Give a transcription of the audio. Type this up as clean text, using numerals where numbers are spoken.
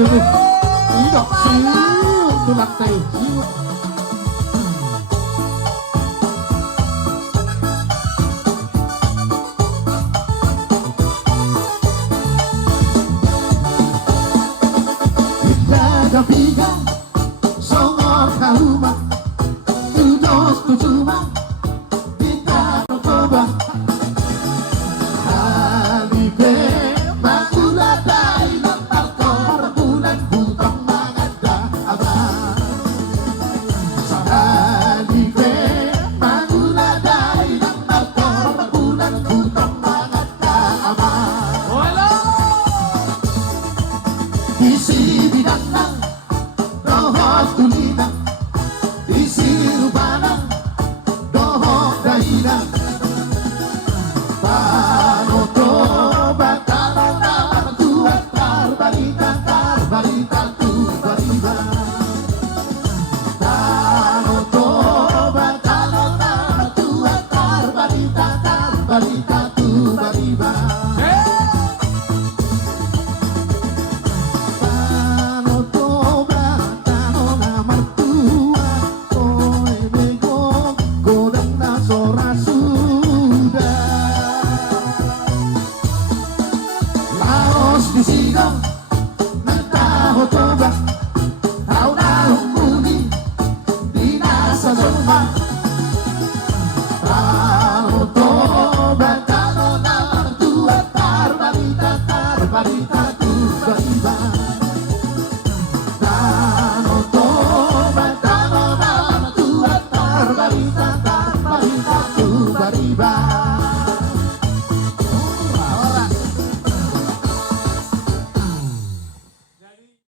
dulu. Iya, siung tulang teh. Siung. Gabiga, songor kahuma, tudos tucuma, kita coba. Halibe, makuladai ng talkor, bulan butang maganda abang. Sa halibe, makuladai ng talkor, bulan butang maganda abang. Wala! Isi binatang dohok tulina, isi rubana dohok daina. Paano to batano na magtuat tarbalita tu baliba. Paano to batano na magtuat tarbalita tu baliba. Barita